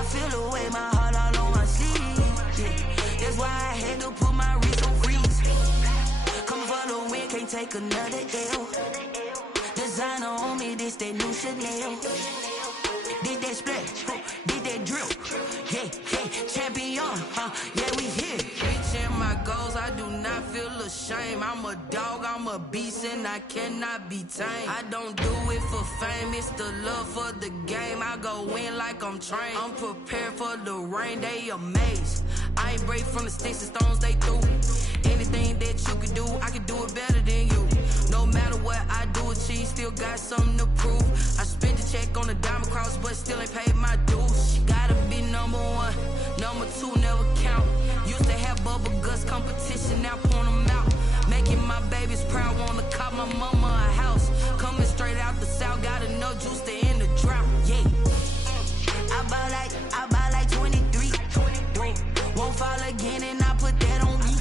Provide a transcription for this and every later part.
I feel away, my heart all on my sleeve. Yeah. That's why I had to put my wrist on freeze. Coming for the win, can't take another L. Designer on me, this that new Chanel. Did that splash, did that drill. Yeah, yeah, champion, yeah, we here. Reaching my goals, I do not feel ashamed. I'm a dog, I'm a beast, and I cannot be tamed. I don't do it for fame, it's the love for the game. I go in like I'm trained. I'm prepared for the rain, they amazed. I ain't break from the sticks and stones they threw. Anything that you can do, I can do it better than you. No matter what I do, achieve, still got something to prove. I spent the check on the diamond cross, but still ain't paid my dues. Gotta be number one, number two never count. Used to have bubble guts competition, now point them out. Making my babies proud, wanna cop my mama a house. Coming straight out the south, got enough juice to end the drought. Yeah, I buy like 23. Won't fall again, and I put that on me.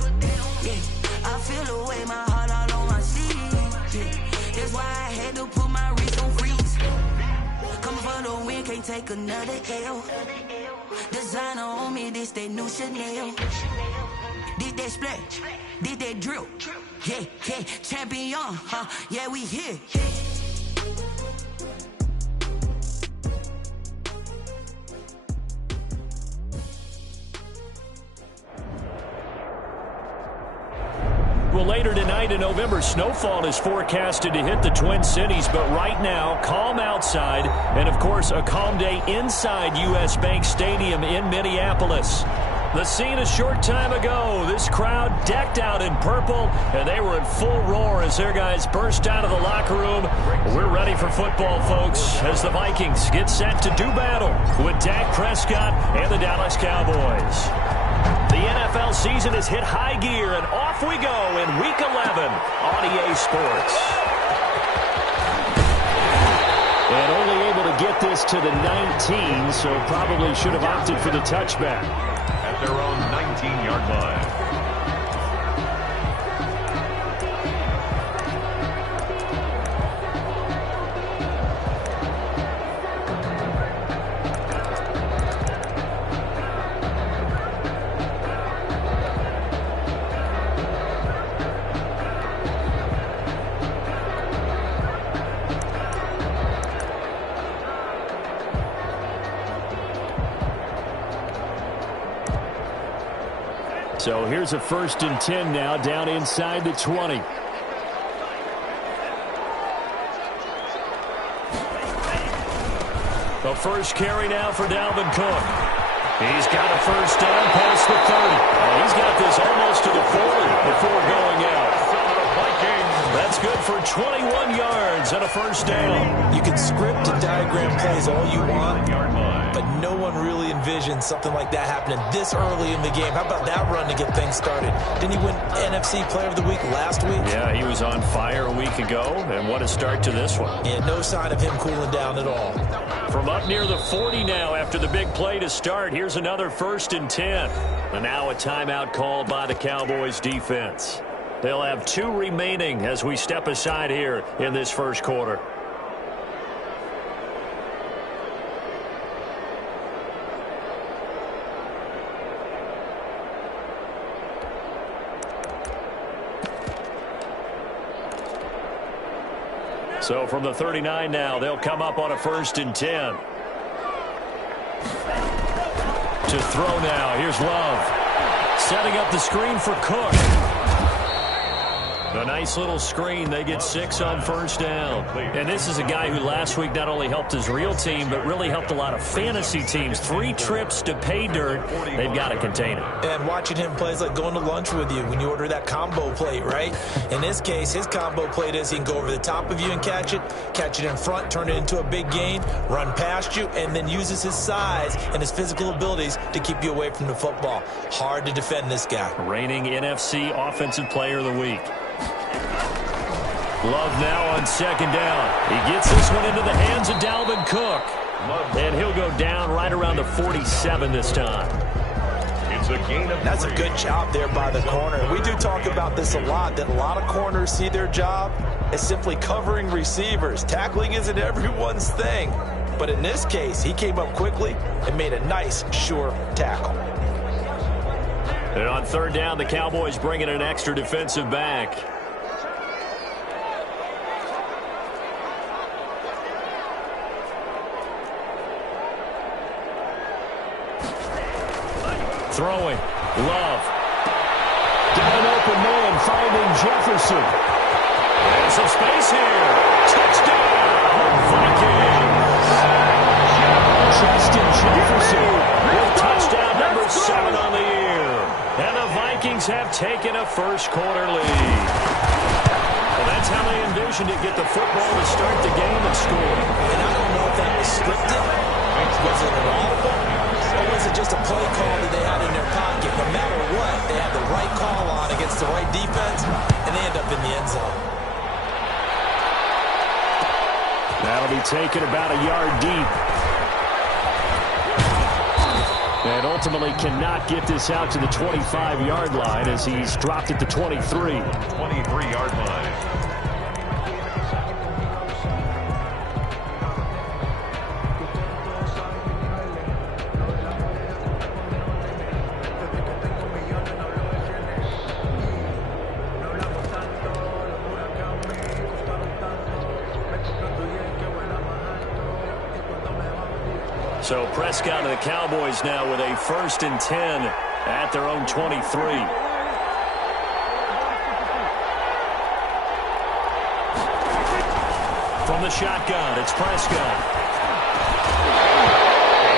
Yeah, I feel away, my heart all on my sleeve. Yeah, that's why I had to put my wrist on freeze. Coming for the win, can't take another L. Designer on me, this that new Chanel. Did that splash, did that drill. Yeah, yeah, champion, yeah, we here. Well, later tonight in November, snowfall is forecasted to hit the Twin Cities, but right now, calm outside, and of course, a calm day inside U.S. Bank Stadium in Minneapolis. The scene a short time ago, this crowd decked out in purple, and they were in full roar as their guys burst out of the locker room. We're ready for football, folks, as the Vikings get set to do battle with Dak Prescott and the Dallas Cowboys. The NFL season has hit high gear, and off we go in Week 11 on EA Sports. And only able to get this to the 19, so probably should have opted for the touchback. At their own 19-yard line. So here's a 1st and 10 now, down inside the 20. The first carry now for Dalvin Cook. He's got a first down past the 30. And he's got this almost to the 40 before going out. That's good for 21 yards and a first down. You can script and diagram plays all you want, but no one really envisioned something like that happening this early in the game. How about that run to get things started? Didn't he win NFC Player of the Week last week? Yeah, he was on fire a week ago, and what a start to this one. Yeah, no sign of him cooling down at all. From up near the 40 now after the big play to start, here's another 1st and 10. And now a timeout called by the Cowboys defense. They'll have 2 remaining as we step aside here in this first quarter. So from the 39 now, they'll come up on a 1st and 10. To throw now, here's Love. Setting up the screen for Cook. A nice little screen. They get 6 on 1st down. And this is a guy who last week not only helped his real team, but really helped a lot of fantasy teams. 3 trips to pay dirt. They've got to contain it. And watching him play is like going to lunch with you when you order that combo plate, right? In this case, his combo plate is he can go over the top of you and catch it in front, turn it into a big gain, run past you, and then uses his size and his physical abilities to keep you away from the football. Hard to defend this guy. Reigning NFC Offensive Player of the Week. Love now on 2nd down. He gets this one into the hands of Dalvin Cook. And he'll go down right around the 47 this time. It's a gain of That's a good job there by the corner. We do talk about this a lot, that a lot of corners see their job as simply covering receivers. Tackling isn't everyone's thing. But in this case, he came up quickly and made a nice, sure tackle. And on third down, the Cowboys bring in an extra defensive back. Throwing. Love. Got an open man finding Jefferson. There's some space here. Touchdown, Vikings. Justin Jefferson with touchdown number 7 on the year. And the Vikings have taken a first-quarter lead. Well, that's how they envisioned it, get the football to start the game and score. And I don't know if that was scripted. Was it an audible? Or was it just a play call that they had in their pocket? No matter what, they had the right call on against the right defense, and they end up in the end zone. That'll be taken about a yard deep. And ultimately cannot get this out to the 25-yard line as he's dropped at the 23. 23-yard line. So Prescott and the Cowboys now with a 1st and 10 at their own 23. From the shotgun, it's Prescott.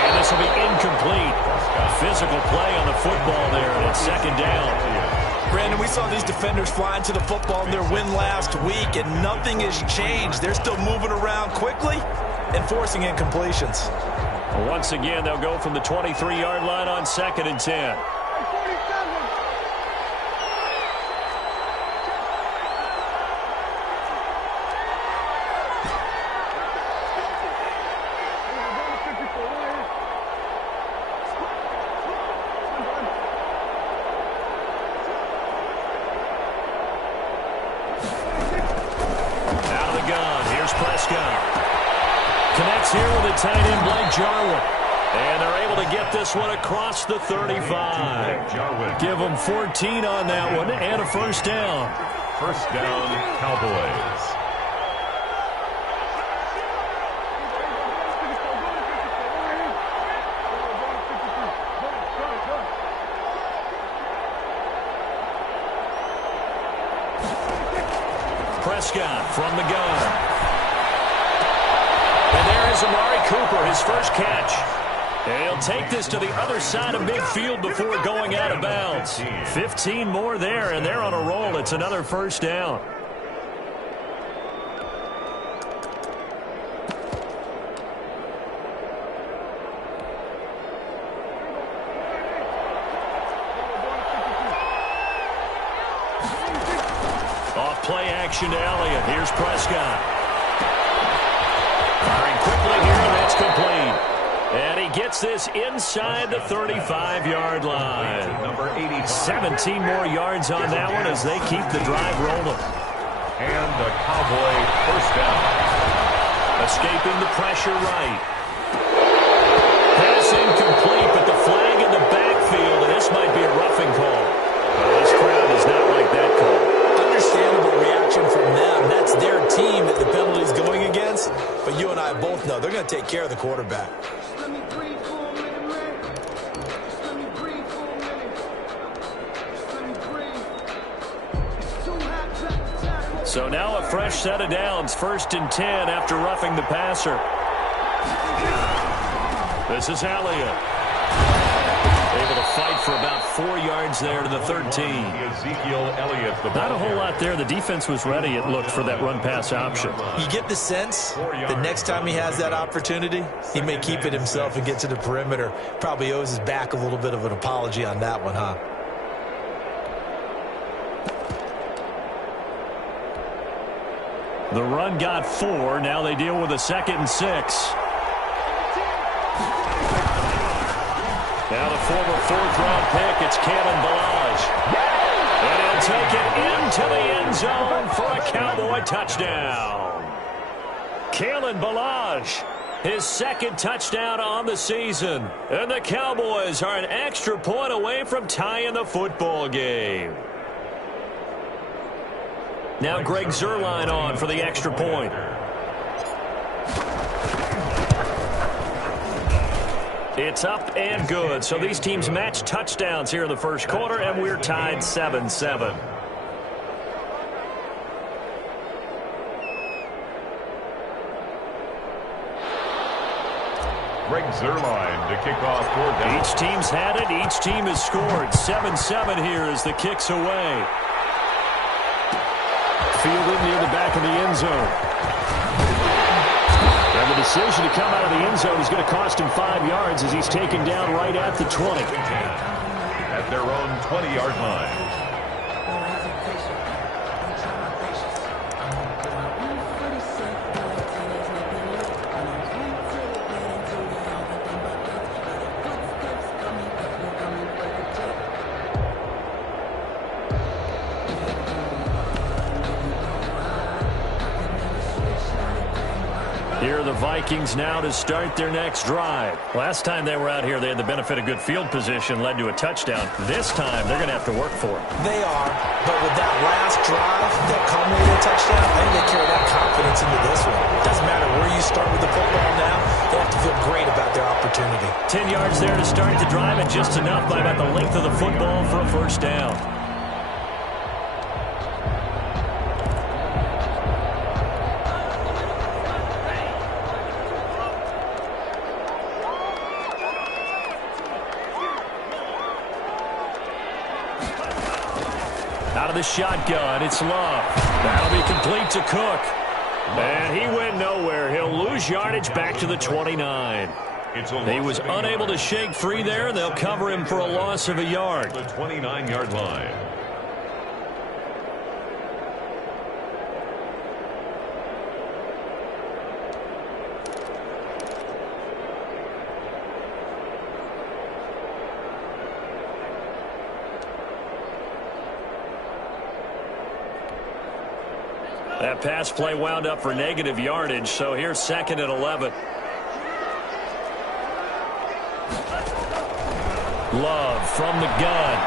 And this will be incomplete. Physical play on the football there, and it's 2nd down. Brandon, we saw these defenders flying to the football in their win last week, and nothing has changed. They're still moving around quickly and forcing incompletions. Once again, they'll go from the 23-yard line on 2nd and 10. Out of the gun, here's Prescott. Connects here with a tight end, Blake Jarwin. And they're able to get this one across the 35. Give them 14 on that one and a 1st down. 1st down, Cowboys. Prescott from the gun. And there is Amari Cooper, his first catch. And he'll take this to the other side of midfield before going out of bounds. 15 more there, and they're on a roll. It's another 1st down. Off play action to Elliott. Here's Prescott. Firing quickly here, and that's complete. And he gets this inside the 35-yard line. Number 85. 17 more yards on that one as they keep the drive rolling. And the Cowboy 1st down. Escaping the pressure right. Pass incomplete, but the flag in the backfield, and this might be a roughing call. Well, this crowd does not like that call. Understandable reaction from them. That's their team that the penalty is going against. But you and I both know they're going to take care of the quarterback. So now a fresh set of downs, 1st and 10 after roughing the passer. This is Elliott. Able to fight for about 4 yards there to the 13. Ezekiel Elliott. Not a whole lot there. The defense was ready, it looked, for that run-pass option. You get the sense that next time he has that opportunity, he may keep it himself and get to the perimeter. Probably owes his back a little bit of an apology on that one, huh? The run got 4. Now they deal with a 2nd and 6. Now the former 4th-round pick, it's Kalen Ballage. And he'll take it into the end zone for a Cowboy touchdown. Kalen Ballage His second touchdown on the season. And the Cowboys are an extra point away from tying the football game. Now Greg Zuerlein on for the extra point. It's up and good. So these teams match touchdowns here in the first quarter, and we're tied 7-7. Greg Zuerlein to kick off fourth down. Each team's had it. Each team has scored. 7-7 here as the kick's away. Fielded near the back of the end zone. And the decision to come out of the end zone is going to cost him 5 yards as he's taken down right at the 20. At their own 20-yard line. Here are the Vikings now to start their next drive. Last time they were out here, they had the benefit of good field position, led to a touchdown. This time, they're going to have to work for it. They are, but with that last drive that culminated a touchdown, I think they carry that confidence into this one. It doesn't matter where you start with the football now, they have to feel great about their opportunity. 10 yards there to start the drive, and just enough by about the length of the football for a first down. Out of the shotgun, it's Love. That'll be complete to Cook. And he went nowhere. He'll lose yardage back to the 29. He was unable to shake free there, and they'll cover him for a loss of a yard. The 29-yard line. That pass play wound up for negative yardage, so here's 2nd and 11. Love from the gun.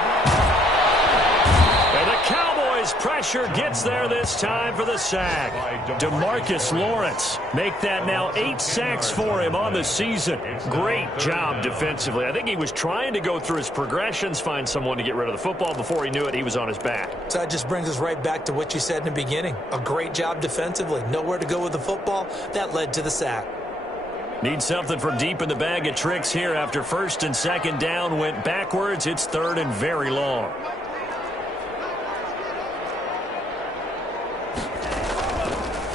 And the Cowboys pressure gets there this time for the sack. DeMarcus Lawrence make that now 8 sacks for him on the season. Great job defensively. I think he was trying to go through his progressions, find someone to get rid of the football. Before he knew it, he was on his back. So that just brings us right back to what you said in the beginning. A great job defensively. Nowhere to go with the football. That led to the sack. Need something from deep in the bag of tricks here after 1st and 2nd down went backwards. It's 3rd and very long.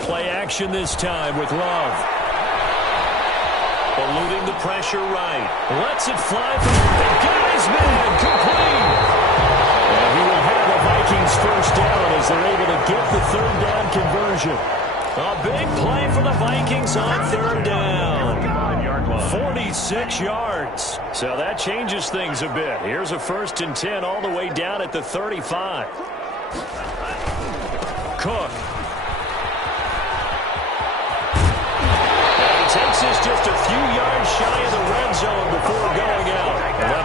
Play action this time with Love. Eluding the pressure right. Lets it fly from the guy's man. Complete. And he will have the Vikings first down as they're able to get the 3rd down conversion. A big play for the Vikings on 3rd down. 46 yards. So that changes things a bit. Here's a 1st and 10 all the way down at the 35. Cook. And he takes this just a few yards shy of the red zone before going out.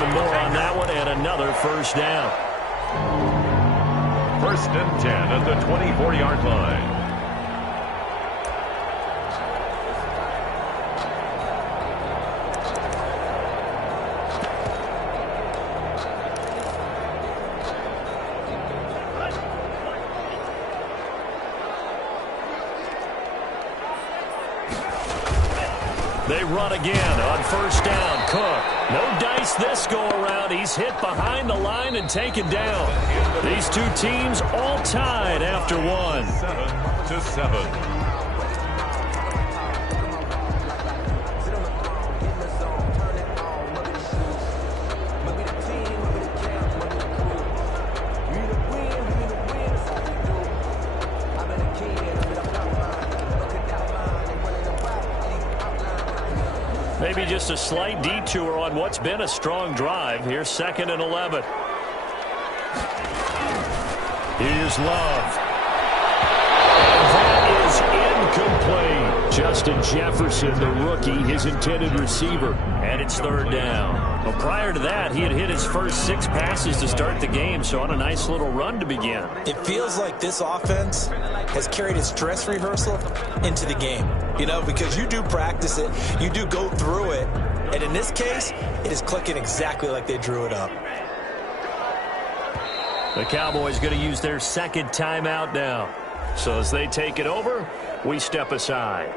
11 more on that one and another first down. 1st and 10 at the 24-yard line. They run again on 1st down. Cook. No dice this go-around. He's hit behind the line and taken down. These two teams all tied after one. 7-7. Maybe just a slight detour on what's been a strong drive. Here's 2nd and 11. Here's Love. And that is Incomplete. Justin Jefferson, the rookie, his intended receiver. And it's third down. Well, prior to that, he had hit his first 6 passes to start the game, so on a nice little run to begin. It feels like this offense has carried its dress rehearsal into the game. You know, because you do practice it, you do go through it, and in this case, it is clicking exactly like they drew it up. The Cowboys going to use their second timeout now. So as they take it over, we step aside.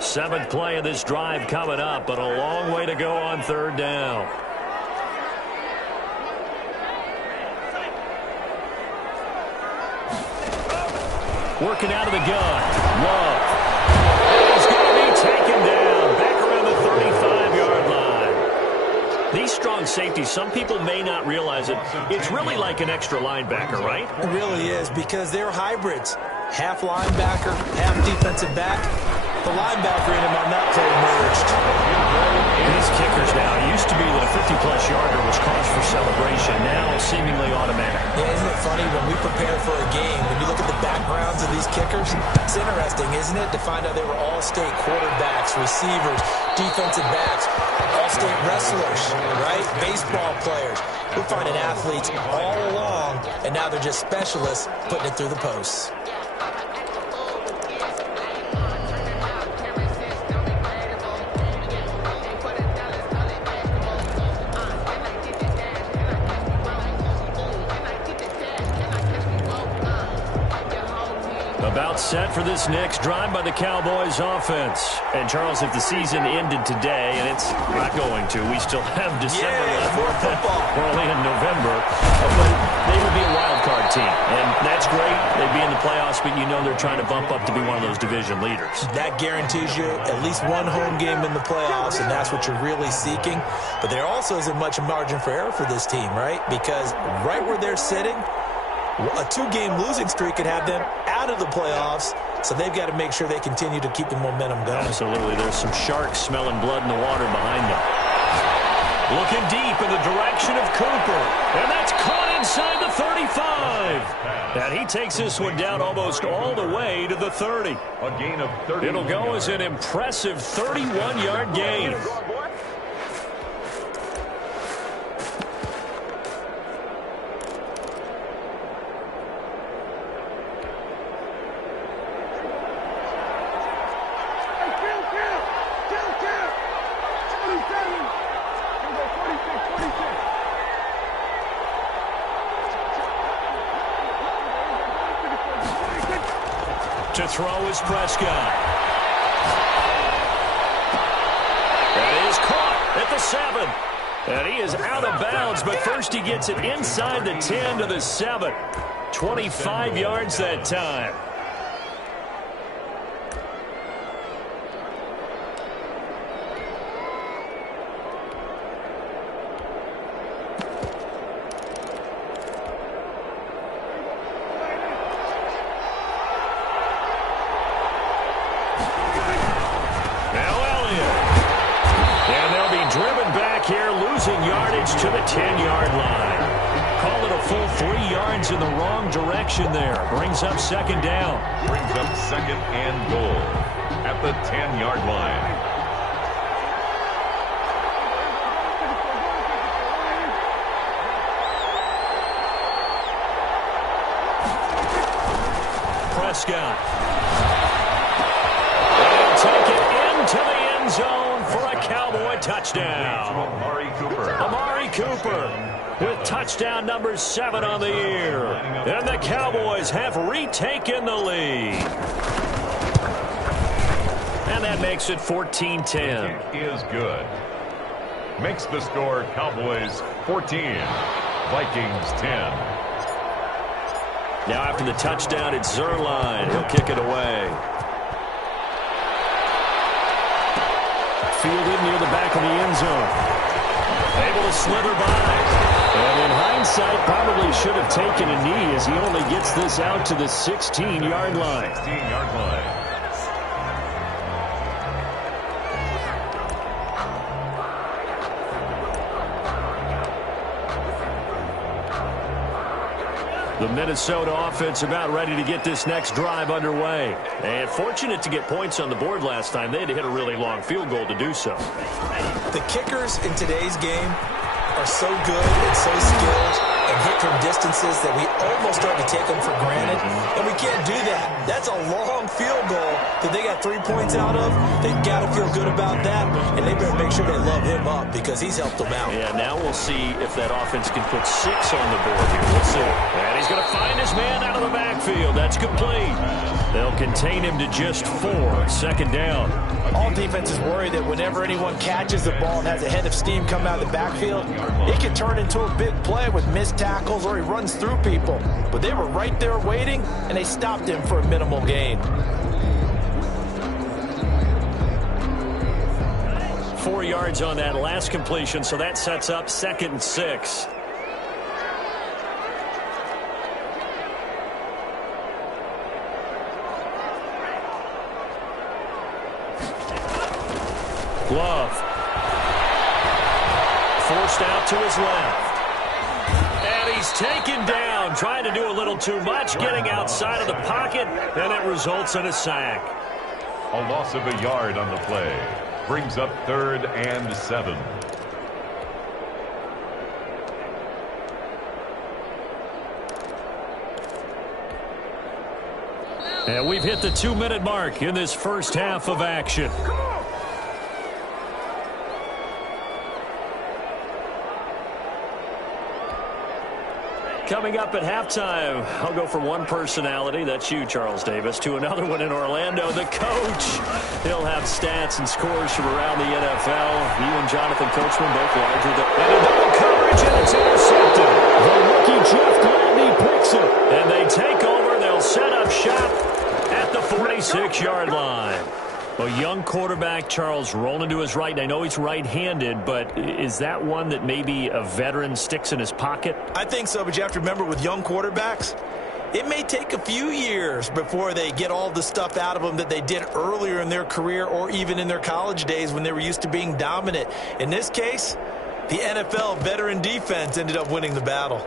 Seventh play of this drive coming up, but a long way to go on third down. Working out of the gun. Love. He's going to be taken down. Back around the 35-yard line. These strong safeties, some people may not realize it. It's really like an extra linebacker, right? It really is, because they're hybrids. Half linebacker, half defensive back. The linebacker in him on that play emerged. These kickers now, it used to be that a 50-plus yarder was cause for celebration. Now seemingly automatic. Yeah, isn't it funny when we prepare for a game, when you look at the backgrounds of these kickers, it's interesting, isn't it, to find out they were all-state quarterbacks, receivers, defensive backs, all-state wrestlers, right? Baseball players. We're finding athletes all along, and now they're just specialists putting it through the posts. About set for this next drive by the Cowboys offense. And, Charles, if the season ended today, and it's not going to, we still have December left. More football. We're only in November. But they would be a wild card team. And that's great. They'd be in the playoffs, but you know they're trying to bump up to be one of those division leaders. That guarantees you at least one home game in the playoffs, and that's what you're really seeking. But there also isn't much margin for error for this team, right? Because right where they're sitting, a 2-game losing streak could have them out of the playoffs, so they've got to make sure they continue to keep the momentum going. Absolutely. There's some sharks smelling blood in the water behind them. Looking deep in the direction of Cooper, and that's caught inside the 35. And he takes this one down almost all the way to the 30. A gain of 30. It'll go as an impressive 31-yard gain. To throw is Prescott. That is caught at the 7. And he is out of bounds, but first he gets it inside the 10 to the 7. 25 yards that time. To the 10-yard line. Call it a full 3 yards in the wrong direction there. Brings up second down. Brings up second and goal at the 10-yard line. Prescott. They'll take it into the end zone for a Cowboy touchdown. Amari Cooper with touchdown number 7 on the year. And the Cowboys have retaken the lead. And that makes it 14-10. Is good. Makes the score Cowboys 14. Vikings 10. Now after the touchdown, it's Zerline. He'll kick it away. Fielded near the back of the end zone. Able to slither by. And in hindsight, probably should have taken a knee as he only gets this out to the 16-yard line. 16-yard line. The Minnesota offense about ready to get this next drive underway. And fortunate to get points on the board last time. They had to hit a really long field goal to do so. The kickers in today's game are so good and so skilled and hit from distances that we almost start to take them for granted. And we can't do that. That's a long field goal that they got 3 points out of. They've got to feel good about that. And they better make sure they love him up because he's helped them out. Yeah, now we'll see if that offense can put 6 on the board here. We'll see. And he's going to find his man out of the backfield. That's complete. They'll contain him to just 4. Second down. All defenses worry that whenever anyone catches the ball and has a head of steam come out of the backfield, it can turn into a big play with missed tackles or he runs through people. But they were right there waiting, and they stopped him for a minimal gain. 4 yards on that last completion, so that sets up 2nd and 6. Love. Forced out to his left. And he's taken down, trying to do a little too much, getting outside of the pocket, and it results in a sack. A loss of a yard on the play. Brings up 3rd and 7. And we've hit the 2-minute mark in this first half of action. Coming up at halftime, I'll go from one personality, that's you, Charles Davis, to another one in Orlando, the coach. He'll have stats and scores from around the NFL. You and Jonathan Coachman both larger than... And a double coverage, and it's intercepted. The rookie Jeff Gladney picks it. And they take over. They'll set up shop at the 46-yard line. A young quarterback, Charles, rolling to his right. I know he's right-handed, but is that one that maybe a veteran sticks in his pocket? I think so, but you have to remember with young quarterbacks, it may take a few years before they get all the stuff out of them that they did earlier in their career or even in their college days when they were used to being dominant. In this case, the NFL veteran defense ended up winning the battle.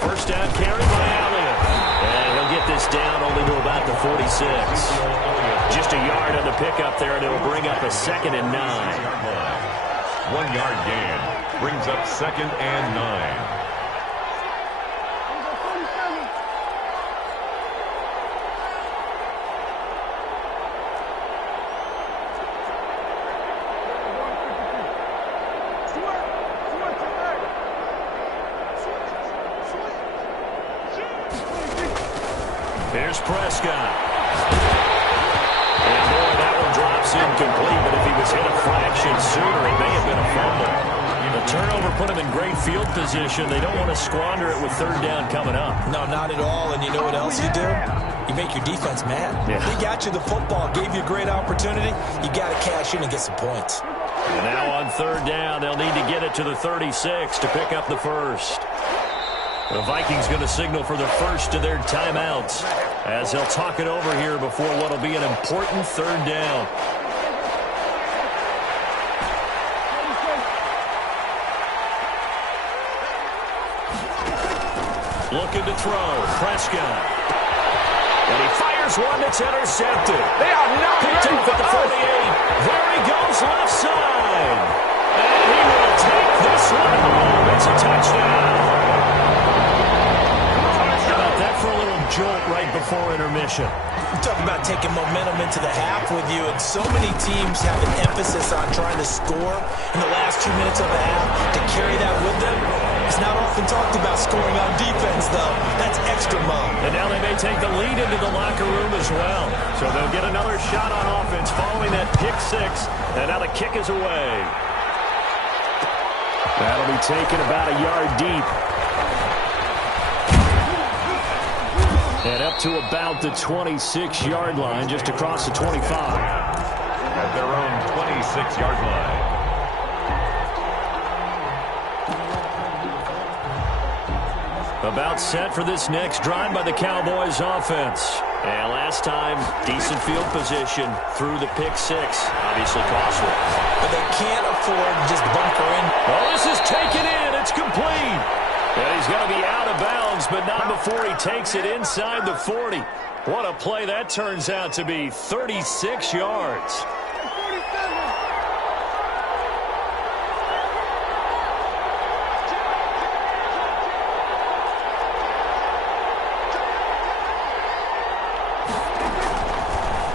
First down carry by Elliott. And he'll get this down only to about the 46. Just a yard on the pickup there, and it'll bring up a 2nd and 9. 1 yard gain. Brings up 2nd and 9. Here's Prescott. And boy, that one drops incomplete, but if he was hit a fraction sooner, it may have been a fumble. The turnover put him in great field position. They don't want to squander it with 3rd down coming up. No, not at all. And you know what else you do? You make your defense mad. Yeah. They got you the football, gave you a great opportunity. You got to cash in and get some points. And now on 3rd down, they'll need to get it to the 36 to pick up the first. The Vikings going to signal for the first of their timeouts as they'll talk it over here before what will be an important 3rd down. Looking to throw. Prescott. And he fires one that's intercepted. They are not picked ready off at the 48. There he goes left side. And he will take this one home. It's a touchdown. That for a little jolt right before intermission. Talk about taking momentum into the half with you, and so many teams have an emphasis on trying to score in the last 2 minutes of the half to carry that with them. It's not often talked about scoring on defense, though. That's extra mo. And now they may take the lead into the locker room as well. So they'll get another shot on offense following that pick six. And now the kick is away. That'll be taken about a yard deep. And up to about the 26-yard line, just across the 25. At their own 26-yard line. About set for this next drive by the Cowboys offense. And last time, decent field position through the pick six. Obviously costly. But they can't afford to just bunker in. Oh, this is taken in. It's complete. And he's going to be out of bounds, but not before he takes it inside the 40. What a play that turns out to be. 36 yards.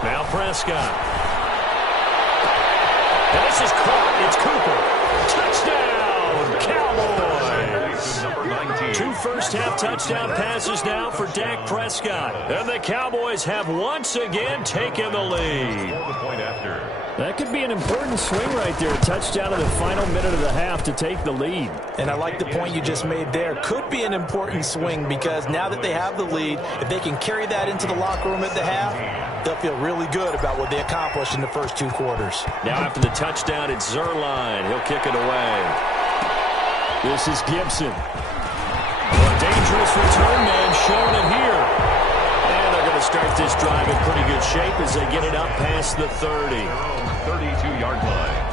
Now Prescott. And this is caught. It's Cooper. Touchdown, Cowboys. 2 first-half touchdown passes now for Dak Prescott. And the Cowboys have once again taken the lead. That could be an important swing right there. A touchdown in the final minute of the half to take the lead. And I like the point you just made there. Could be an important swing because now that they have the lead, if they can carry that into the locker room at the half, they'll feel really good about what they accomplished in the first 2 quarters. Now after the touchdown, it's Zerline. He'll kick it away. This is Gibson. A dangerous return man showing it here. And they're going to start this drive in pretty good shape as they get it up past the 30. 32-yard line.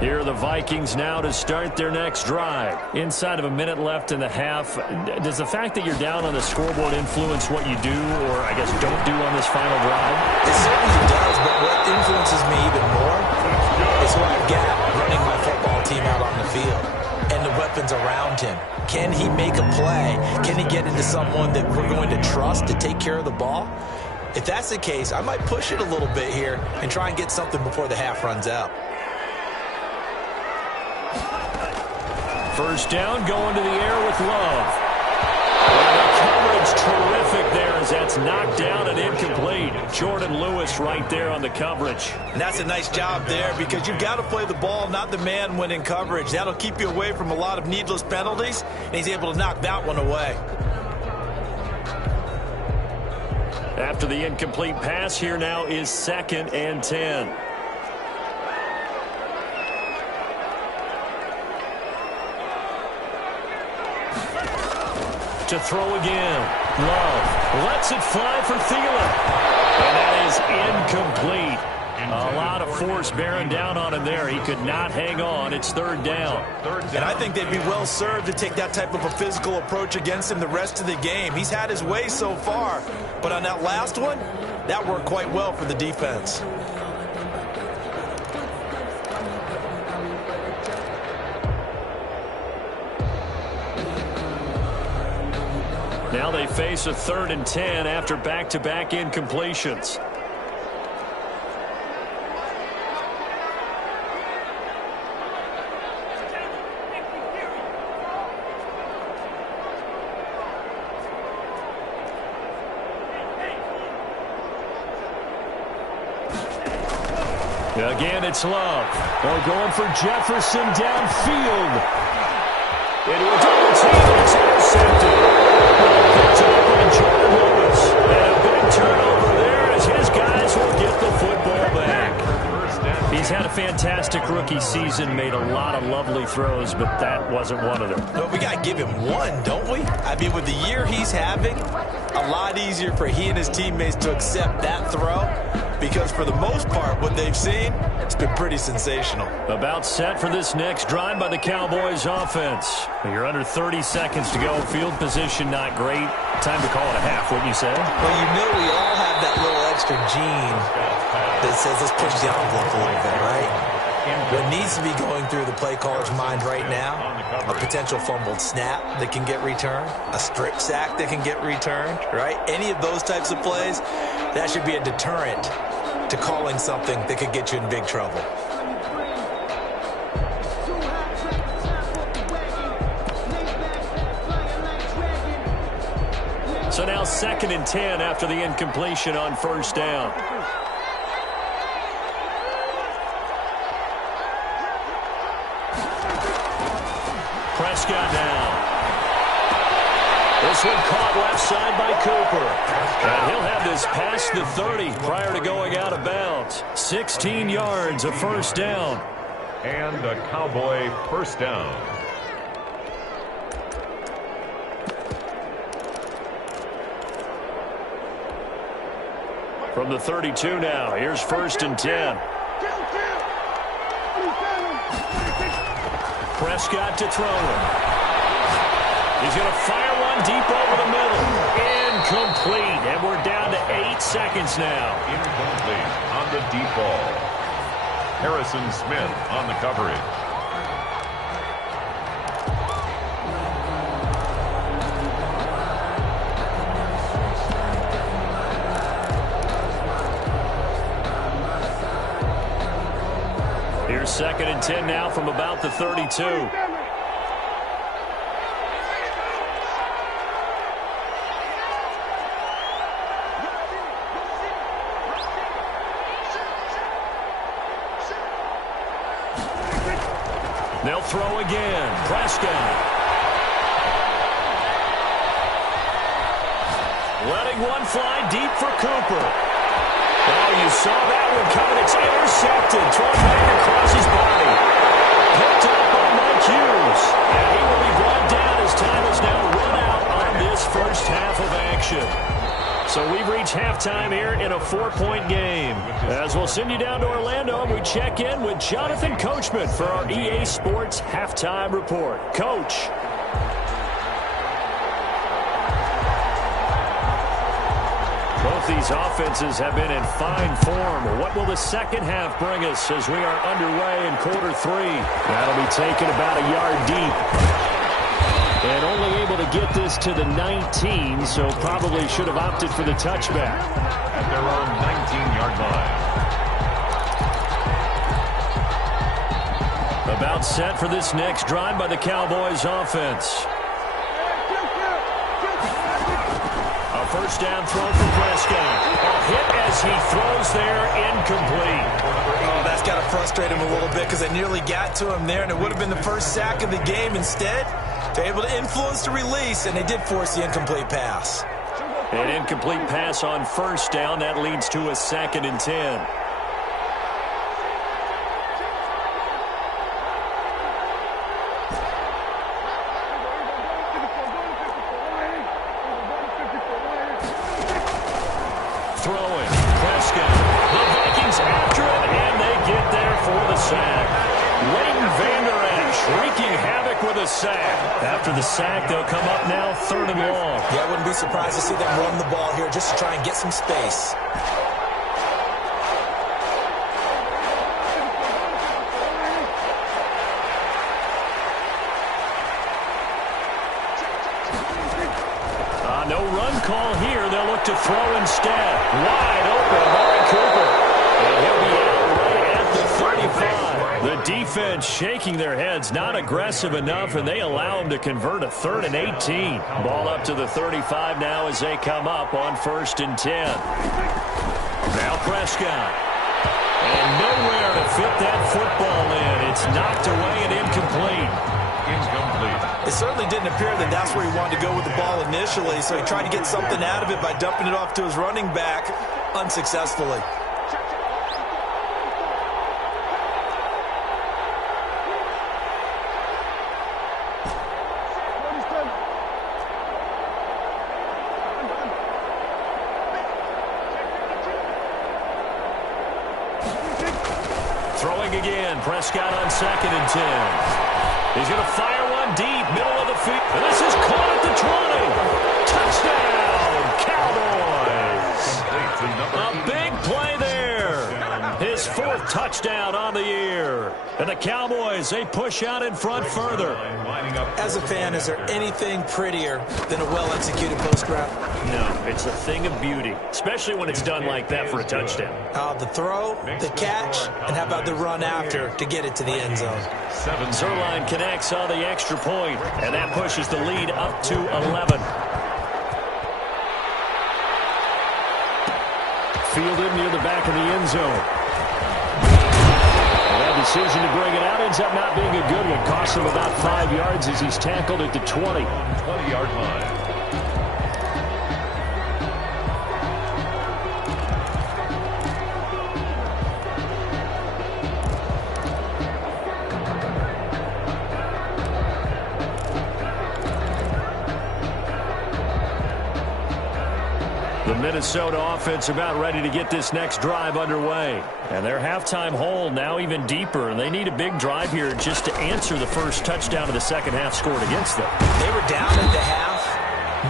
Here are the Vikings now to start their next drive. Inside of a minute left in the half, does the fact that you're down on the scoreboard influence what you do, or I guess don't do on this final drive? It certainly does, but what influences me even more is who I've got running my football team out on the field and the weapons around him. Can he make a play? Can he get into someone that we're going to trust to take care of the ball? If that's the case, I might push it a little bit here and try and get something before the half runs out. First down, going to the air with Love. And the coverage terrific there as that's knocked down and incomplete. Jordan Lewis right there on the coverage. And that's a nice job there because you've got to play the ball, not the man when in coverage. That'll keep you away from a lot of needless penalties, and he's able to knock that one away. After the incomplete pass, here now is 2nd and 10. To throw again. Love lets it fly for Thielen. And that is incomplete. A lot of force bearing down on him there. He could not hang on. It's 3rd down. And I think they'd be well served to take that type of a physical approach against him the rest of the game. He's had his way so far. But on that last one, that worked quite well for the defense. Now they face a 3rd and 10 after back-to-back incompletions. Again, it's Love. They're going for Jefferson downfield. Into a double team. It's intercepted. Picked up by Jordan Lewis. And a big turnover there as his guys will get the football back. He's had a fantastic rookie season, made a lot of lovely throws, but that wasn't one of them. But we got to give him one, don't we? I mean, with the year he's having, a lot easier for he and his teammates to accept that throw because for the most part, what they've seen, it's been pretty sensational. About set for this next drive by the Cowboys offense. You're under 30 seconds to go. Field position not great. Time to call it a half, wouldn't you say? Well, you know we all have that little extra gene that says let's push the envelope a little bit, right? When these has to be going through the play caller's mind right now? A potential fumbled snap that can get returned, a strip sack that can get returned, right? Any of those types of plays, that should be a deterrent to calling something that could get you in big trouble. So now 2nd and 10 after the incompletion on first down. Prescott now. This one caught left side by Cooper. And he'll have this past the 30 prior to going out of bounds. 16 yards, a first down. And a Cowboy first down. From the 32 now, here's 1st and 10. Prescott to throw him. He's going to fire one deep over the middle. Incomplete. And we're down to 8 seconds now. Incomplete on the deep ball. Harrison Smith on the coverage. Here's 2nd and 10 now from about the 32. They'll throw again. Prescott. Letting one fly deep for Cooper. Oh, you saw that one coming. It's intercepted. Thrown back across his body. Picked up by Mike Hughes. And he will be brought down as time is now run out on this first half of action. So we've reached halftime here in a 4-point game. As we'll send you down to Orlando, and we check in with Jonathan Coachman for our EA Sports Halftime Report. Coach. Both these offenses have been in fine form. What will the second half bring us as we are underway in quarter 3? That'll be taken about a yard deep. And only able to get this to the 19, so probably should have opted for the touchback. At their own 19-yard line. About set for this next drive by the Cowboys offense. A first down throw for Prescott. A hit as he throws there, incomplete. Oh, that's got to frustrate him a little bit because I nearly got to him there, and it would have been the first sack of the game. Instead, they're able to influence the release, and they did force the incomplete pass. An incomplete pass on first down. That leads to a 2nd and 10. Throwing. Prescott. The Vikings after it, and they get there for the sack. Leighton Vander Esch wreaking havoc with a sack. After the sack, they'll come up now 3rd and long. Yeah, I wouldn't be surprised to see them run the ball here just to try and get some space. No run call here. They'll look to throw instead. Wide open, Amari Cooper. And he'll be out right at the 35. The defense shaking their heads, not aggressive enough, and they allow him to convert a 3rd and 18. Ball up to the 35 now as they come up on 1st and 10. Now Prescott. And nowhere to fit that football in. It's knocked away and incomplete. Incomplete. It certainly didn't appear that that's where he wanted to go with the ball initially, so he tried to get something out of it by dumping it off to his running back unsuccessfully. Throwing again. Prescott on 2nd and 10. He's going to fire one deep, middle of the field. And this is caught at the 20. Touchdown, Cowboys. A big play there. His his 4th touchdown on the year. And the Cowboys, they push out in front further. As a fan, is there anything prettier than a well-executed post route? No, it's a thing of beauty, especially when it's done like that for a touchdown. The throw, the catch, and how about the run after to get it to the end zone? Zerline connects on the extra point, and that pushes the lead up to 11. Fielded near the back of the end zone. And that decision to bring it out ends up not being a good one. Costs him about 5 yards as he's tackled at the 20. 20-yard line. The Minnesota offense about ready to get this next drive underway. And their halftime hole now even deeper, and they need a big drive here just to answer the first touchdown of the second half scored against them. They were down at the half.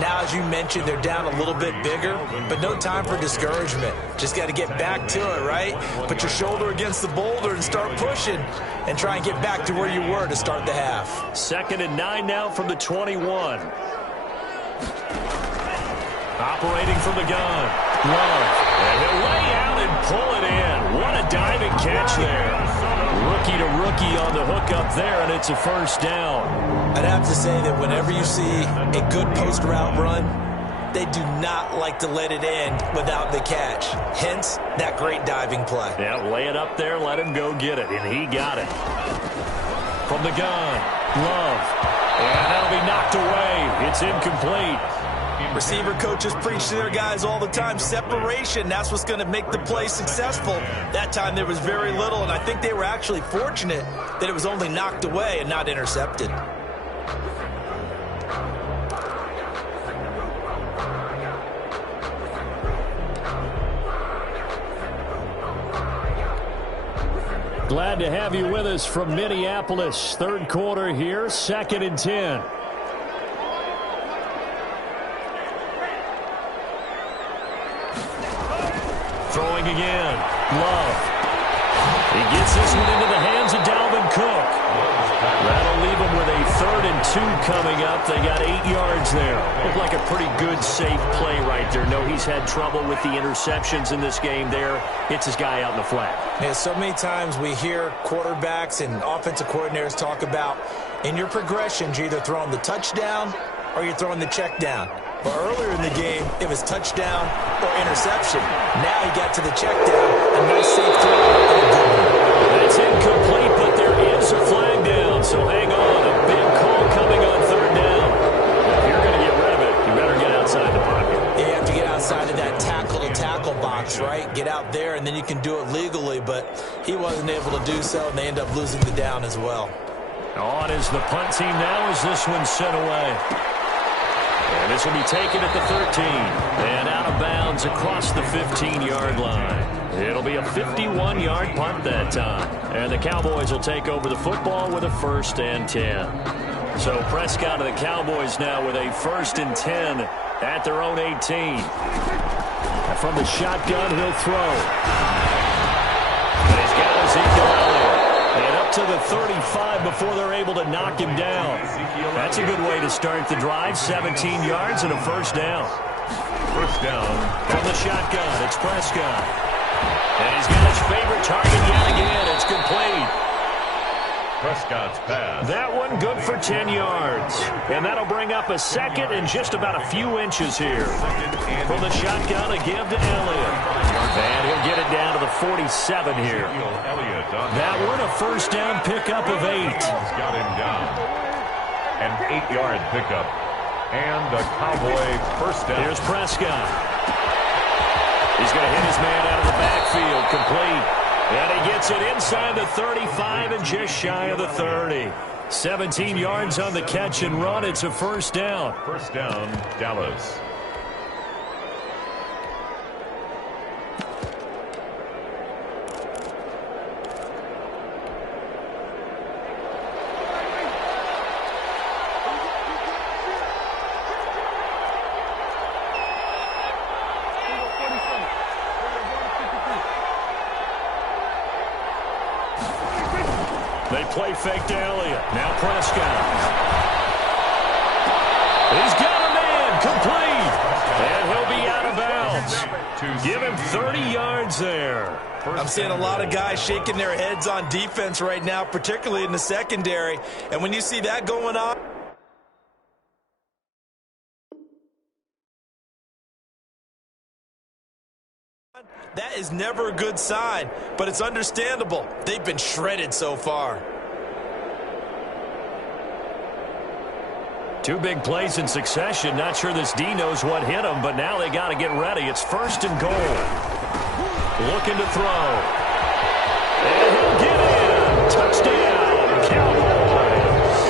Now, as you mentioned, they're down a little bit bigger, but no time for discouragement. Just got to get back to it, right? Put your shoulder against the boulder and start pushing and try and get back to where you were to start the half. 2nd and 9 now from the 21. Operating from the gun. Love. And he'll lay out and pull it in. What a diving catch there. Rookie to rookie on the hook up there, and it's a first down. I'd have to say that whenever you see a good post route run, they do not like to let it end without the catch. Hence, that great diving play. Yeah, lay it up there, let him go get it, and he got it. From the gun. Love. And that'll be knocked away. It's incomplete. Receiver coaches preach to their guys all the time. Separation, that's what's going to make the play successful. That time there was very little, and I think they were actually fortunate that it was only knocked away and not intercepted. Glad to have you with us from Minneapolis. 3rd quarter here, 2nd and 10. Throwing again. Love. He gets this one into the hands of Dalvin Cook. That'll leave him with a 3rd and 2 coming up. They got 8 yards there. Looked like a pretty good, safe play right there. No, he's had trouble with the interceptions in this game there. Hits his guy out in the flat. Yeah, so many times we hear quarterbacks and offensive coordinators talk about in your progressions, you're either throwing the touchdown or you're throwing the check down. But earlier in the game, it was touchdown or interception. Now he got to the check down. A nice safe throw and a good one. That's incomplete, but there is a flag down. So hang on. A big call coming on 3rd down. If you're going to get rid of it, you better get outside the pocket. Yeah, you have to get outside of that tackle-to-tackle box, right? Get out there, and then you can do it legally. But he wasn't able to do so, and they end up losing the down as well. On is the punt team now as this one's sent away. And this will be taken at the 13. And out of bounds across the 15-yard line. It'll be a 51-yard punt that time. And the Cowboys will take over the football with a 1st and 10. So Prescott of the Cowboys now with a 1st and 10 at their own 18. And from the shotgun, he'll throw. And he's got Ezekiel Elliott. And up to the 35 before they're able to knock him down. That's a good way to start the drive. 17 yards and a 1st down. 1st down. From the shotgun, it's Prescott. And he's got his favorite target yet again. It's complete. Prescott's pass. That one good for 10 yards. And that'll bring up a 2nd and just about a few inches here. From the shotgun, a give to Elliott. And he'll get it down to the 47 here. That one a 1st down pickup of 8. Got him down. An 8-yard pickup. And a Cowboy 1st down. Here's Prescott. He's going to hit his man out of the backfield. Complete. And he gets it inside the 35 and just shy of the 30. 17 yards on the catch and run. It's a 1st down. 1st down, Dallas. They play fake to Elliott. Now Prescott. He's got a man complete. And he'll be out of bounds. Give him 30 yards there. I'm seeing a lot of guys shaking their heads on defense right now, particularly in the secondary. And when you see that going on, that is never a good sign, but it's understandable. They've been shredded so far. Two big plays in succession. Not sure this D knows what hit him, but now they got to get ready. It's 1st and goal. Looking to throw. And he'll get in. Touchdown, Cowboys.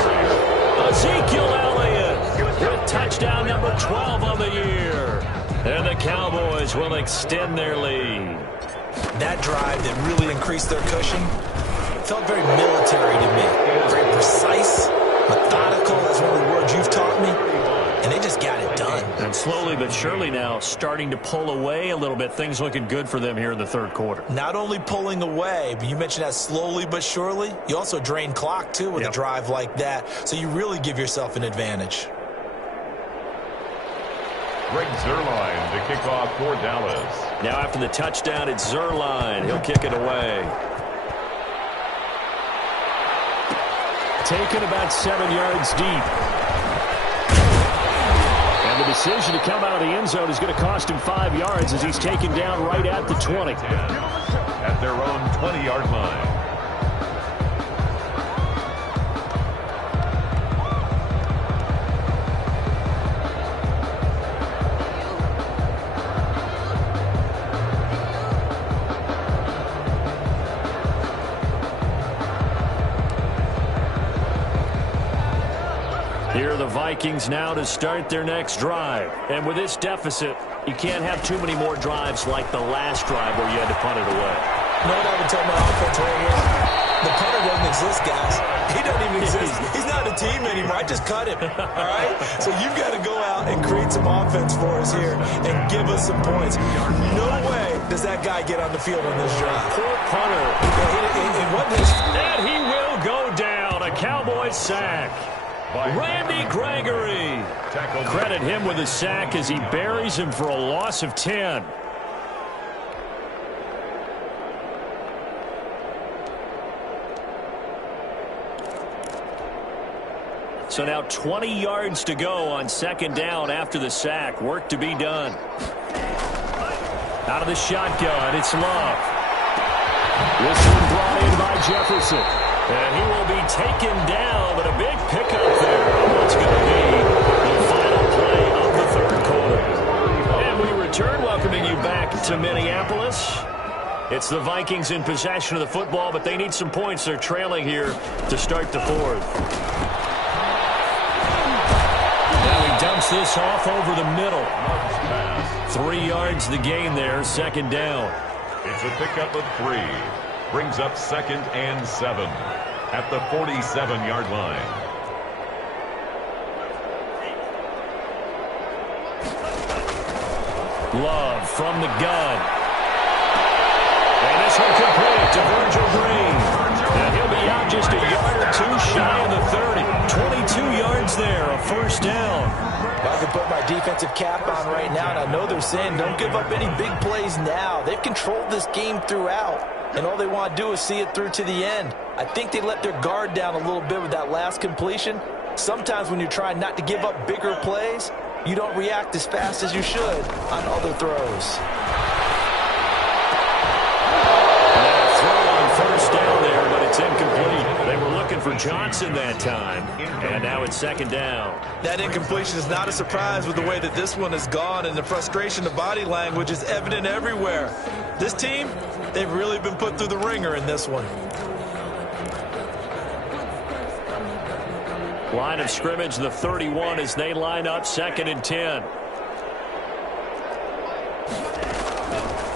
Ezekiel Elliott with touchdown number 12 on the year. And the Cowboys will extend their lead. That drive that really increased their cushion felt very military to me. Very precise, methodical. That's one of the words you've taught me. And they just got it done. And slowly but surely now starting to pull away a little bit. Things looking good for them here in the 3rd quarter. Not only pulling away, but you mentioned that slowly but surely. You also drain clock, too, with a drive like that. So you really give yourself an advantage. Greg Zuerlein to kick off for Dallas. Now after the touchdown, it's Zuerlein. He'll kick it away. Taken about 7 yards deep. And the decision to come out of the end zone is going to cost him 5 yards as he's taken down right at the 20. At their own 20-yard line. Here are the Vikings now to start their next drive. And with this deficit, you can't have too many more drives like the last drive where you had to punt it away. You know what I would tell my offense right here? The punter doesn't exist, guys. He doesn't even exist. He's not a team anymore. I just cut him, all right? So you've got to go out and create some offense for us here and give us some points. No way does that guy get on the field on this drive. Poor punter. And he will go down. A Cowboys sack. Randy Gregory. Credit him with a sack as he buries him for a loss of 10. So now 20 yards to go on 2nd down after the sack. Work to be done. Out of the shotgun, it's Love. This one brought in by Jefferson. And he will be taken down, but a big pickup there on what's going to be the final play of the 3rd quarter. And we return, welcoming you back to Minneapolis. It's the Vikings in possession of the football, but they need some points. They're trailing here to start the 4th. Now he dumps this off over the middle. 3 yards the gain there, 2nd down. It's a pickup of 3. Brings up 2nd and 7 at the 47-yard line. Love from the gun. And this one complete to Virgil Green. And he'll be out just a yard or 2 shy of the 30. 22 yards there, a 1st down. I can put my defensive cap on right now, and I know they're saying don't give up any big plays now. They've controlled this game throughout. And all they want to do is see it through to the end. I think they let their guard down a little bit with that last completion. Sometimes when you're trying not to give up bigger plays, you don't react as fast as you should on other throws. And a throw on 1st down there, but it's incomplete. They were looking for Johnson that time. And now it's 2nd down. That incompletion is not a surprise with the way that this one has gone, and the frustration, the body language is evident everywhere. This team, they've really been put through the ringer in this one. Line of scrimmage, the 31, as they line up 2nd and 10.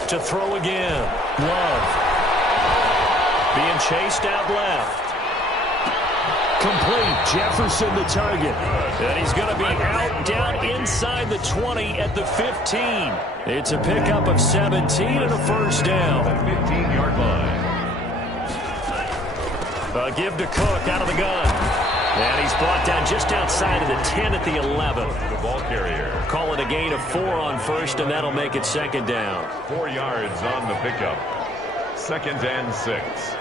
To throw again. Love. Being chased out left. Complete. Jefferson the target. And he's going to be out down inside the 20 at the 15. It's a pickup of 17 and a 1st down. The 15-yard line. Give to Cook out of the gun. And he's brought down just outside of the 10 at the 11. The ball carrier. Call it a gain of 4 on first, and that'll make it second down. 4 yards on the pickup. 2nd and 6.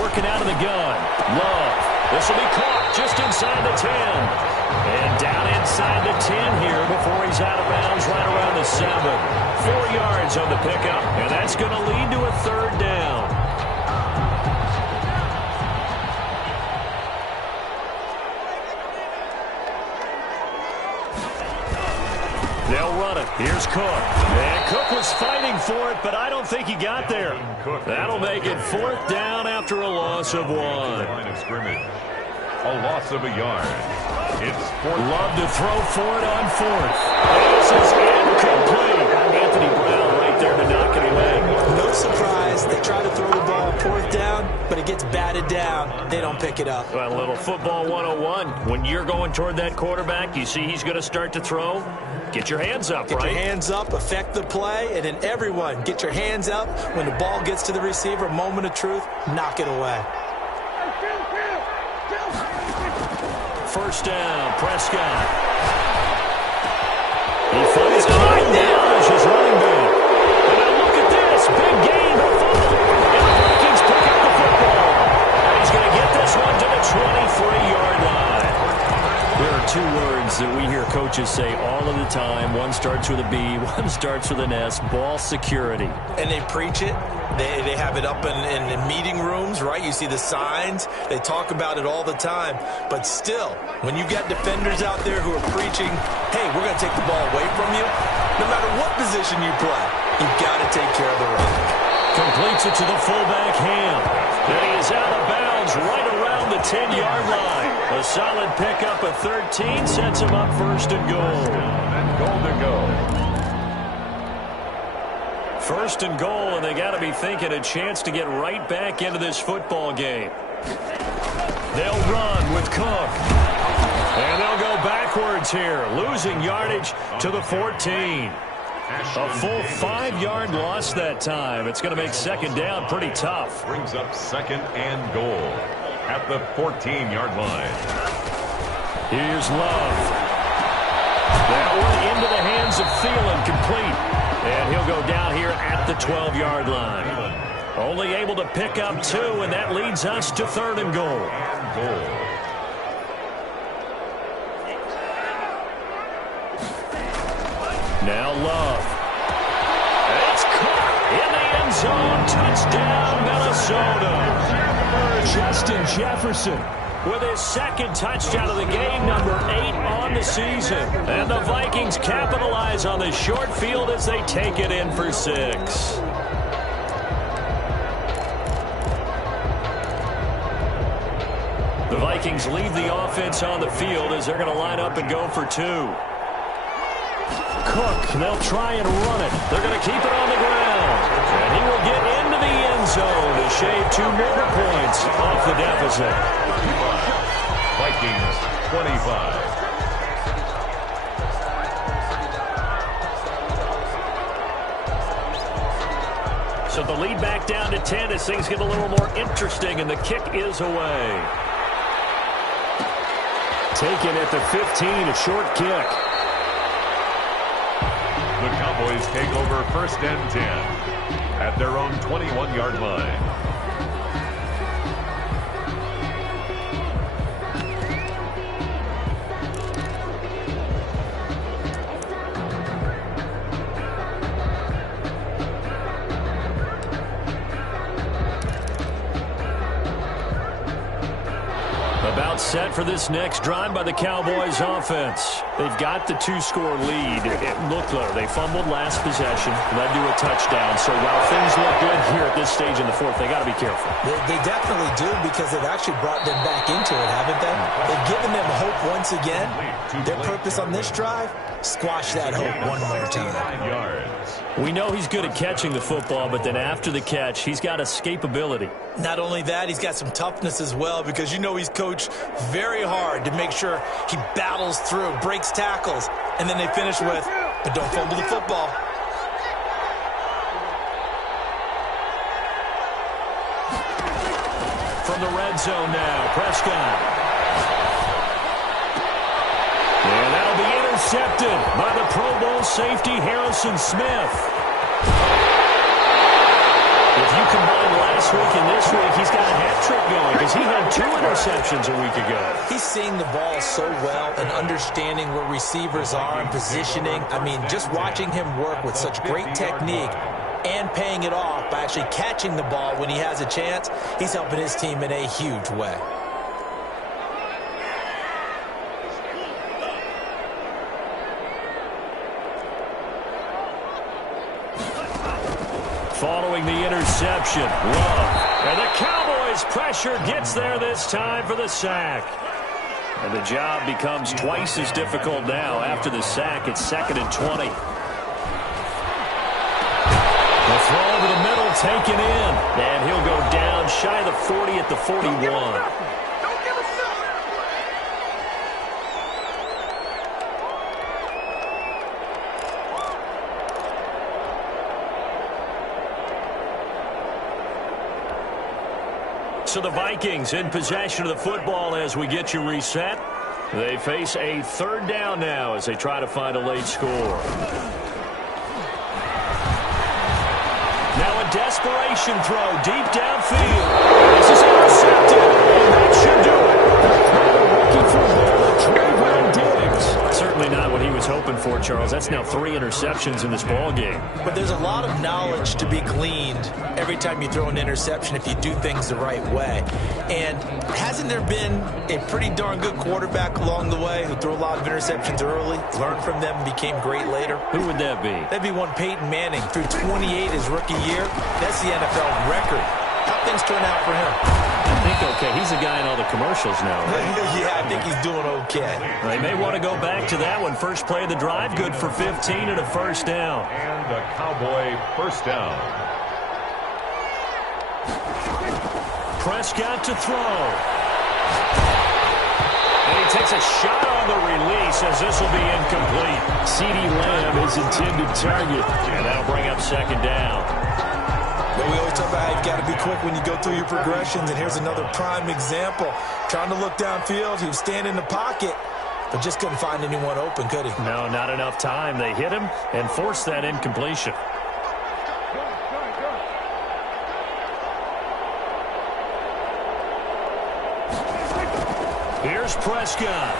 Working out of the gun. Love. This will be caught just inside the 10. And down inside the 10 here before he's out of bounds right around the 7. 4 yards on the pickup, and that's going to lead to a 3rd down. They'll run it. Here's Cook. And Cook was fighting for it, but I don't think he got there. That'll make it 4th down after a loss of 1. Line of scrimmage. A loss of a yard. It's 4th. Love to throw for it on 4th. This is incomplete. Anthony Brown right there to knock it away. No surprise. They try to throw the ball 4th down, but it gets batted down. They don't pick it up. Well, a little football 101. When you're going toward that quarterback, you see he's going to start to throw. Get your hands up, right? Get your hands up, affect the play, and then everyone get your hands up. When the ball gets to the receiver, moment of truth, knock it away. 1st down, Prescott. He finds right now as his running back. And now look at this, big gain, the fumble. And the Vikings pick up the football. And he's going to get this one to the 23-yard line. There are 2 words that we hear coaches say all of the time. One starts with a B, one starts with an S, ball security. And they preach it. They have it up in meeting rooms, right? You see the signs. They talk about it all the time. But still, when you got defenders out there who are preaching, hey, we're going to take the ball away from you, no matter what position you play, you've got to take care of the rock. Completes it to the fullback, Ham. And he is out of bounds right around the 10-yard line. A solid pickup of 13 sets him up 1st and goal. And goal to go. 1st and goal, and they got to be thinking a chance to get right back into this football game. They'll run with Cook. And they'll go backwards here, losing yardage to the 14. A full 5-yard loss that time. It's going to make 2nd down pretty tough. Brings up 2nd and goal at the 14-yard line. Here's Love. That one into the hands of Thielen, complete. And he'll go down here at the 12-yard line. Only able to pick up 2, and that leads us to 3rd and goal. Now Love. It's caught in the end zone. Touchdown, Minnesota. Justin Jefferson with his 2nd touchdown of the game, number 8 on the season. And the Vikings capitalize on the short field as they take it in for 6. The Vikings leave the offense on the field as they're going to line up and go for 2. Cook, they'll try and run it. They're going to keep it on the ground. And he will get into the end zone to shave 2 more points off the deficit. Vikings 25. So the lead back down to 10 as things get a little more interesting, and the kick is away. Taken at the 15, a short kick. The Cowboys take over 1st and 10 at their own 21-yard line. About set for this next drive by the Cowboys offense. They've got the 2-score lead. It looked low. They fumbled last possession, led to a touchdown. So while things look good here at this stage in the 4th, they got to be careful. They definitely do, because they've actually brought them back into it, haven't they? They've given them hope once again. Their purpose on this drive, squash that hope one more time. We know he's good at catching the football, but then after the catch, he's got escapability. Not only that, he's got some toughness as well, because you know he's coached very hard to make sure he battles through, breaks tackles, and then they finish with, but don't fumble the football. From the red zone now, Prescott. And that'll be intercepted by the Pro Bowl safety Harrison Smith. If you combine last week and this week, he's got a hat trick going because he had 2 interceptions a week ago. He's seeing the ball so well and understanding where receivers are and positioning. I mean, just watching him work with such great technique and paying it off by actually catching the ball when he has a chance, he's helping his team in a huge way. Following the interception, Love. And the Cowboys' pressure gets there this time for the sack. And the job becomes twice as difficult now after the sack. It's 2nd and 20. The throw over the middle taken in. And he'll go down shy of the 40 at the 41. So the Vikings in possession of the football as we get you reset. They face a 3rd down now as they try to find a late score. Now a desperation throw deep downfield. This is intercepted. And that should do it. Rookie footballer Trayvon Diggs. Certainly not what he was hoping for, Charles. That's now 3 interceptions in this ball game. But there's a lot of knowledge to be gleaned every time you throw an interception if you do things the right way. And hasn't there been a pretty darn good quarterback along the way who threw a lot of interceptions early, learned from them, and became great later? Who would that be? That'd be one Peyton Manning. Threw 28 his rookie year. That's the NFL record. How things turn out for him? I think okay. He's the guy in all the commercials now, right? Yeah, I think he's doing okay. They may want to go back to that one. First play of the drive, good for 15 and a 1st down. And a Cowboy 1st down. Prescott to throw. And he takes a shot on the release as this will be incomplete. CeeDee Lamb is intended target. And that'll bring up 2nd down. But we always talk about how you've got to be quick when you go through your progressions, and here's another prime example. Trying to look downfield, he was standing in the pocket, but just couldn't find anyone open, could he? No, not enough time. They hit him and forced that incompletion. Here's Prescott.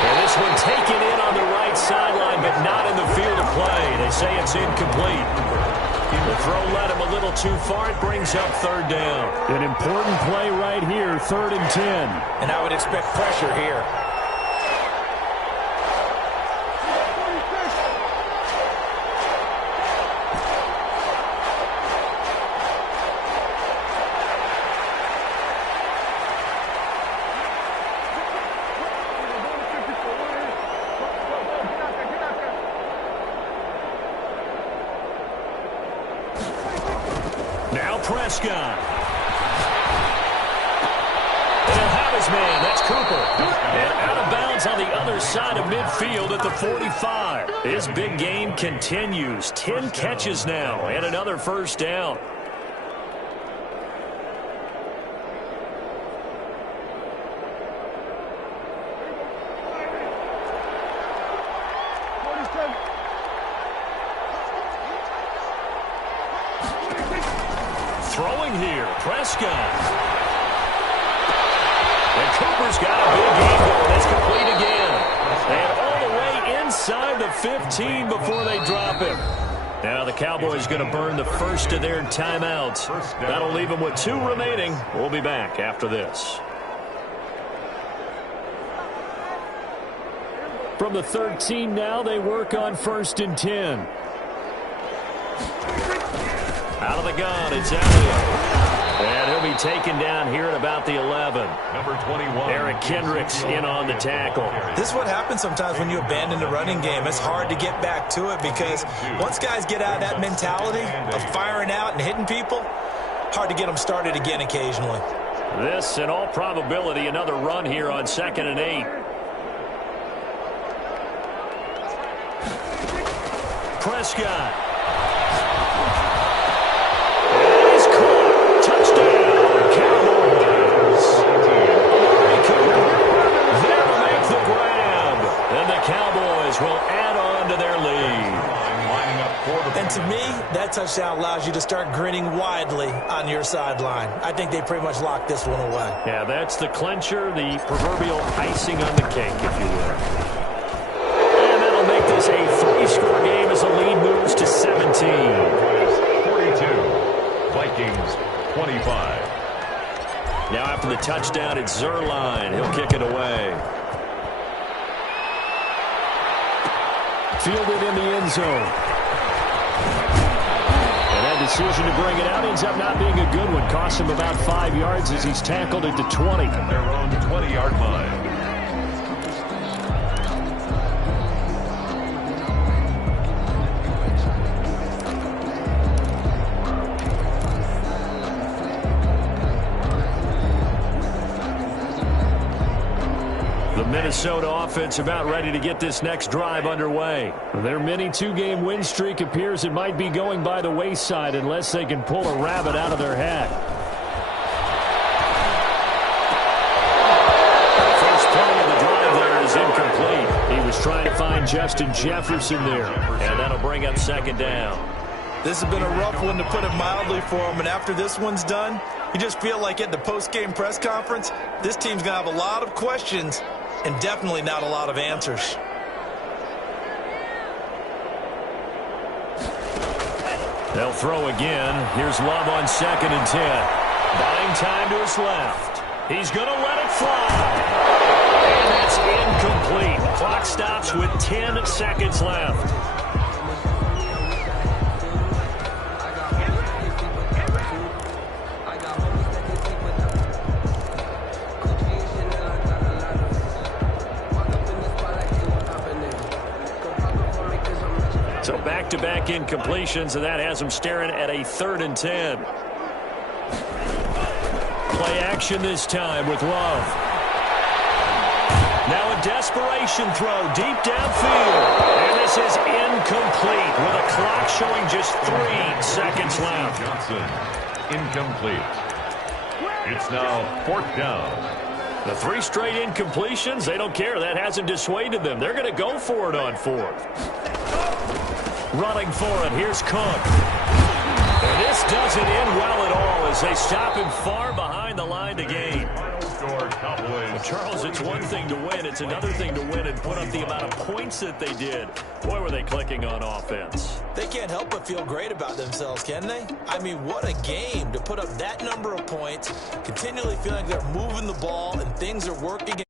And this one taken in on the right sideline, but not in the field of play. They say it's incomplete. The throw led him a little too far. It brings up 3rd down. An important play right here, 3rd and 10. And I would expect pressure here. Prescott. And he'll have his man. That's Cooper. And out of bounds on the other side of midfield at the 45. His big game continues. 10 catches now and another 1st down. Throwing here, Prescott. And Cooper's got a big game going. It's complete again. And all the way inside the 15 before they drop him. Now the Cowboys going to burn the first of their timeouts. That'll leave them with 2 remaining. We'll be back after this. From the 13 now, they work on 1st and 10. Out of the gun, it's Elliott. And he'll be taken down here at about the 11. Number 21. Eric Kendricks in on the tackle. This is what happens sometimes when you abandon the running game. It's hard to get back to it because once guys get out of that mentality of firing out and hitting people, hard to get them started again occasionally. This, in all probability, another run here on 2nd and 8. Prescott. And he's caught. Touchdown, Cowboys. Amari Cooper there to make the grab. And the Cowboys will add on to their lead. And to me, that touchdown allows you to start grinning widely on your sideline. I think they pretty much locked this one away. Yeah, that's the clincher, the proverbial icing on the cake, if you will. And that'll make this a 3-score game as the lead moves to 17. 42, Vikings 25. Now after the touchdown, it's Zerline. He'll kick it away. Fielded in the end zone. Decision to bring it out ends up not being a good one. Costs him about 5 yards as he's tackled at the 20. Their own 20-yard line. The Minnesota offense about ready to get this next drive underway. Their mini 2-game win streak appears it might be going by the wayside unless they can pull a rabbit out of their hat. The first play of the drive there is incomplete. He was trying to find Justin Jefferson there, and that'll bring up second down. This has been a rough one, to put it mildly, for him. And after this one's done, you just feel like at the post-game press conference, this team's going to have a lot of questions and definitely not a lot of answers. They'll throw again. Here's Love on 2nd and 10. Buying time to his left. He's going to let it fly. And that's incomplete. Clock stops with 10 seconds left. So back-to-back incompletions, and that has him staring at a 3rd and 10. Play action this time with Love. Now a desperation throw deep downfield. And this is incomplete with a clock showing just 3 seconds left. Johnson, incomplete. It's now 4th down. The 3 straight incompletions, they don't care. That hasn't dissuaded them. They're going to go for it on 4th. Running for it, here's Cook. And this doesn't end well at all as they stop him far behind the line to gain. Well, Charles, it's one thing to win. It's another thing to win and put up the amount of points that they did. Boy, were they clicking on offense. They can't help but feel great about themselves, can they? I mean, what a game to put up that number of points, continually feeling like they're moving the ball and things are working.